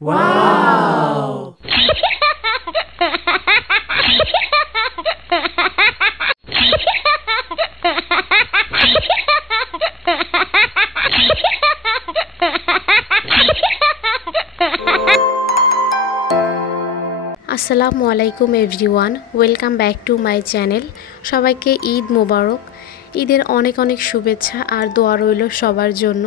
Wow আসসালামু আলাইকুম everyone, welcome back to my channel. সবাইকে ঈদ মোবারক। ঈদের অনেক অনেক শুভেচ্ছা আর দোয়া রইল সবার জন্য।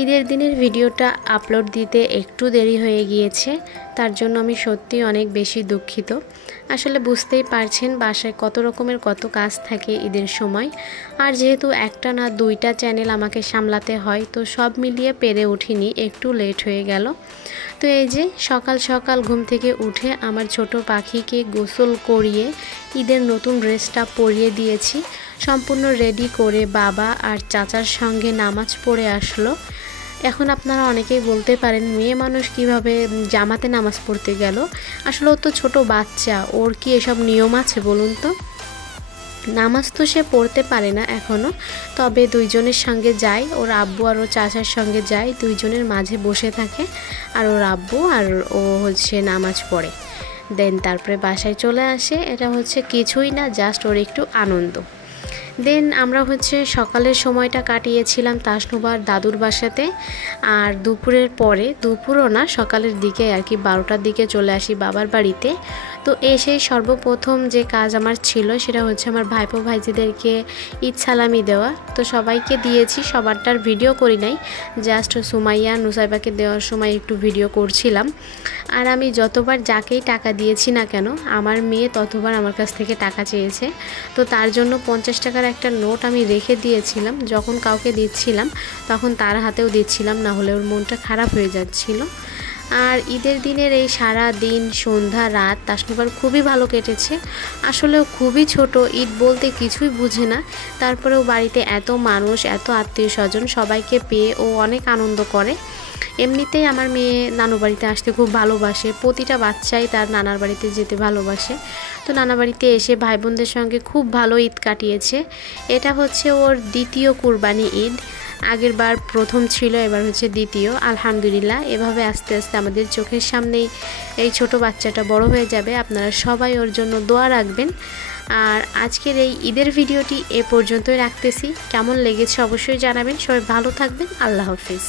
ঈদের দিনের ভিডিওটা আপলোড দিতে একটু দেরি হয়ে গিয়েছে, তার জন্য আমি সত্যি অনেক বেশি দুঃখিত। আসলে বুঝতেই পারছেন বাসায় কত রকমের কত কাজ থাকে ঈদের সময়, আর যেহেতু একটা না দুইটা চ্যানেল আমাকে সামলাতে হয়, তো সব মিলিয়ে পেরে উঠিনি, একটু লেট হয়ে গেল। তো এই যে সকাল সকাল ঘুম থেকে উঠে আমার ছোট পাখিকে গোসল করিয়ে ঈদের নতুন ড্রেসটা পরিয়ে দিয়েছি। সম্পূর্ণ রেডি করে বাবা আর চাচার সঙ্গে নামাজ পড়ে আসলো। এখন আপনারা অনেকেই বলতে পারেন মেয়ে মানুষ কিভাবে জামাতে নামাজ পড়তে গেল। আসলে ও তো ছোট বাচ্চা, ওর কি এসব নিয়ম আছে বলুন তো? নামাজ তো সে পড়তে পারে না এখনও, তবে দুইজনের সঙ্গে যায়, ওর আব্বু আর ওর চাচার সঙ্গে যায়, দুইজনের মাঝে বসে থাকে আর ওর আব্বু আর ও হচ্ছে নামাজ পড়ে। দেন তারপরে বাসায় চলে আসে। এটা হচ্ছে কিছুই না, জাস্ট ওর একটু আনন্দ। দেন আমরা হচ্ছে সকালের সময়টা কাটিয়েছিলাম তাসনুবার দাদুর বাসাতে, আর দুপুরের পরে, দুপুরও না সকালের দিকে আর কি 12টার দিকে চলে আসি বাবার বাড়িতে। তো এসে সর্বপ্রথম যে কাজ আমার ছিল সেটা হচ্ছে আমার ভাইপো ভাইজিদেরকে ঈদ সালামি দেওয়া। তো সবাইকে দিয়েছি, সবারটার ভিডিও করি নাই, জাস্ট সুমাইয়া নুসাইবাকে দেওয়ার সময় একটু ভিডিও করছিলাম। আর আমি যতবার যাকেই টাকা দিয়েছি না কেন, আমার মেয়ে ততবার আমার কাছ থেকে টাকা চেয়েছে। তো তার জন্য 50 টাকার একটা নোট আমি রেখে দিয়েছিলাম, যখন কাউকে দিচ্ছিলাম তখন তার হাতেও দিচ্ছিলাম, না হলে ওর মনটা খারাপ হয়ে যাচ্ছিল। আর ঈদের দিনের এই সারা দিন সন্ধ্যা রাত তাসনুবার খুবই ভালো কেটেছে। আসলেও খুবই ছোট, ঈদ বলতে কিছুই বুঝে না, তারপরেও বাড়িতে এত মানুষ, এত আত্মীয় স্বজন, সবাইকে পেয়ে ও অনেক আনন্দ করে। এমনিতেই আমার মেয়ে নানু বাড়িতে আসতে খুব ভালোবাসে, প্রতিটা বাচ্চাই তার নানার বাড়িতে যেতে ভালোবাসে। তো নানা বাড়িতে এসে ভাই বোনদের সঙ্গে খুব ভালো ঈদ কাটিয়েছে। এটা হচ্ছে ওর দ্বিতীয় কুরবানি ঈদ। আগের বার প্রথম ছিল, এবার হচ্ছে দ্বিতীয়। আলহামদুলিল্লাহ, এভাবে আস্তে আস্তে আমাদের চোখের সামনেই এই ছোট বাচ্চাটা বড় হয়ে যাবে। আপনারা সবাই ওর জন্য দোয়া রাখবেন। আর আজকের এই ঈদের ভিডিওটি এ পর্যন্তই রাখতেছি। কেমন লেগেছে অবশ্যই জানাবেন। সবাই ভালো থাকবেন। আল্লাহ হাফিজ।